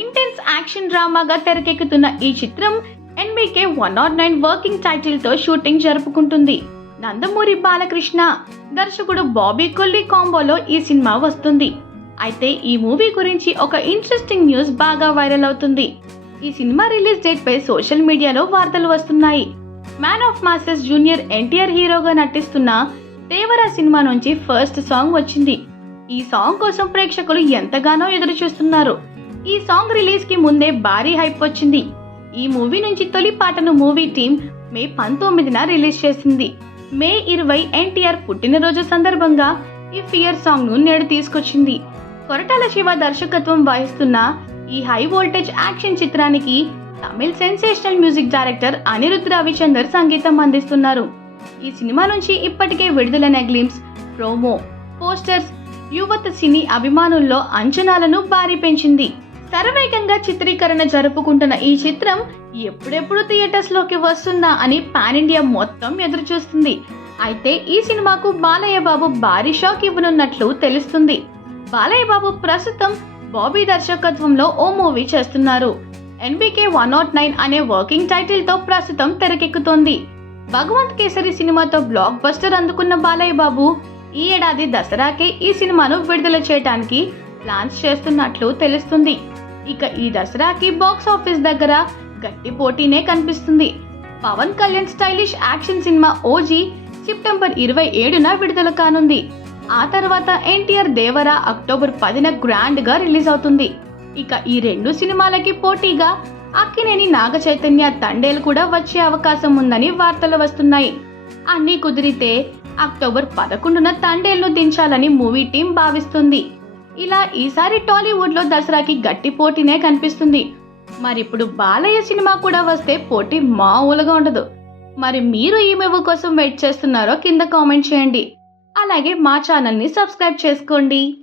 Intense action డ్రామాగా తెరకెక్కుతున్న ఈ చిత్రం NBK one nought nine working టైటిల్తో షూటింగ్ జరుపుకుంటుంది. నందమూరి బాలకృష్ణ దర్శకుడు బాబీ కొల్లి కాంబోలో ఈ సినిమా వస్తుంది. అయితే ఈ మూవీ గురించి ఒక ఇంట్రెస్టింగ్ న్యూస్ బాగా వైరల్ అవుతుంది. ఈ సినిమా రిలీజ్ డేట్ పై సోషల్ మీడియాలో వార్తలు వస్తున్నాయి. Man of masses junior NTR హీరోగా నటిస్తున్న దేవరా సినిమా నుంచి ఫస్ట్ సాంగ్ వచ్చింది. ఈ సాంగ్ కోసం ప్రేక్షకులు ఎంతగానో ఎదురు చూస్తున్నారు ఈ సాంగ్ రిలీజ్కి ముందే భారీ హైప్ వచ్చింది. ఈ మూవీ నుంచి తొలి పాటను మూవీ టీం మే పంతొమ్మిదిన రిలీజ్ చేసింది. మే ఇరవై ఎన్టీఆర్ పుట్టినరోజు సందర్భంగా ఈ ఫియర్ సాంగ్ను నేడు తీసుకొచ్చింది. కొరటాల శివ దర్శకత్వం వహిస్తున్న ఈ హై వోల్టేజ్ యాక్షన్ చిత్రానికి Tamil sensational music director Anirudh Ravichander సంగీతం అందిస్తున్నారు. ఈ సినిమా నుంచి ఇప్పటికే విడుదలైన గ్లిమ్స్ ప్రోమో పోస్టర్స్ యువత సినీ అభిమానుల్లో అంచనాలను భారీ పెంచింది. శరవేగంగా చిత్రీకరణ జరుపుకుంటున్న ఈ చిత్రం ఎప్పుడెప్పుడు థియేటర్స్లోకి వస్తుందా అని పాన్ ఇండియా మొత్తం ఎదురు చూస్తుంది అయితే ఈ సినిమాకు బాలయ్య బాబు భారీ షాక్ ఇవ్వనున్నట్లు తెలుస్తుంది. బాలయ్య బాబు ప్రస్తుతం బాబీ దర్శకత్వంలో ఓ మూవీ చేస్తున్నారు. ఎన్బికే వన్ నాట్ నైన్ అనే వర్కింగ్ టైటిల్తో ప్రస్తుతం తెరకెక్కుతోంది. భగవంత్ కేసరి సినిమాతో బ్లాక్ బస్టర్ అందుకున్న బాలయ్య బాబు ఈ ఏడాది దసరాకే ఈ సినిమాను విడుదల చేయడానికి ప్లాన్స్ చేస్తున్నట్లు తెలుస్తుంది. ఇక ఈ దసరాకి బాక్స్ ఆఫీస్ దగ్గర గట్టి పోటీనే కనిపిస్తుంది. Pawan Kalyan stylish action cinema OG September ఇరవై ఏడున విడుదల కానుంది. ఆ తర్వాత ఎన్టీఆర్ దేవరా అక్టోబర్ పదిన గ్రాండ్గా రిలీజ్ అవుతుంది. ఇక ఈ రెండు సినిమాలకి పోటీగా అక్కినేని నాగ చైతన్య తండేలు కూడా వచ్చే అవకాశం ఉందని వార్తలు వస్తున్నాయి. అన్నీ కుదిరితే అక్టోబర్ పదకొండున తండేల్ను దించాలని మూవీ టీం భావిస్తుంది. ఇలా ఈసారి టాలీవుడ్లో దసరాకి గట్టి పోటీనే కనిపిస్తుంది. మరి ఇప్పుడు బాలయ్య సినిమా కూడా వస్తే పోటీ మామూలుగా ఉండదు. మరి మీరు ఈ మూవీ కోసం వెయిట్ చేస్తున్నారో కింద కామెంట్ చేయండి. అలాగే మా ఛానల్ని సబ్స్క్రైబ్ చేసుకోండి.